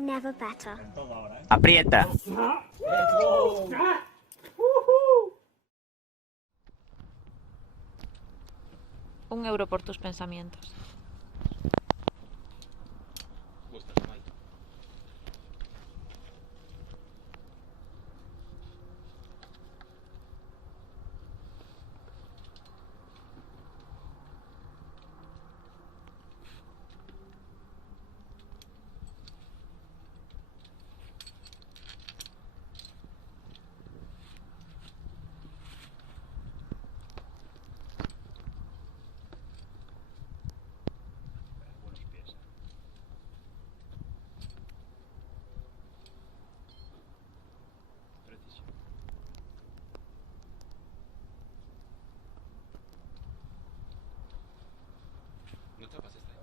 never better. Aprieta. €1 por tus pensamientos. No te pases de ahí.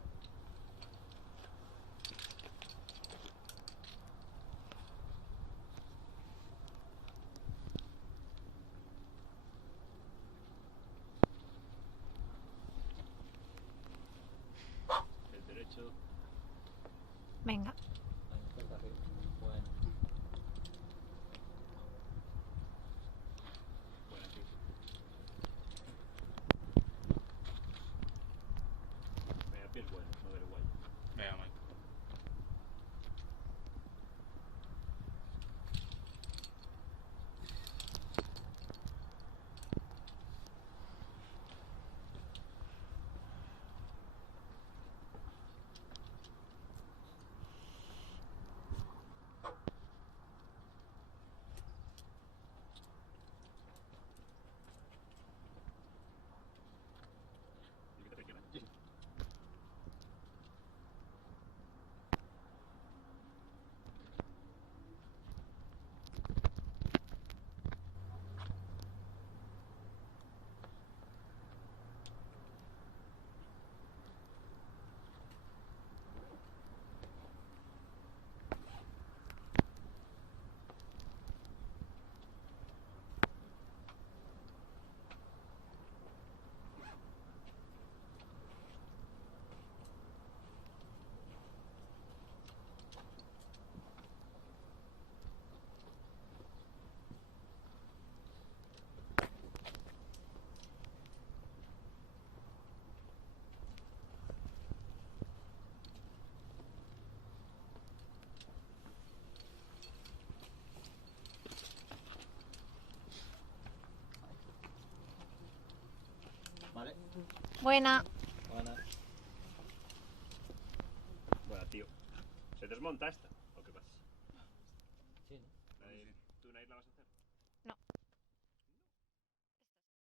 El derecho. Venga. Bueno. Buena, tío. Venga, piel bueno, no del guay. Venga, Mike. Vale. Buena. Buena. Buena, tío. ¿Se desmonta esta? ¿O qué pasa? Sí, ¿no? ¿Tú, Nair, la vas a hacer? No.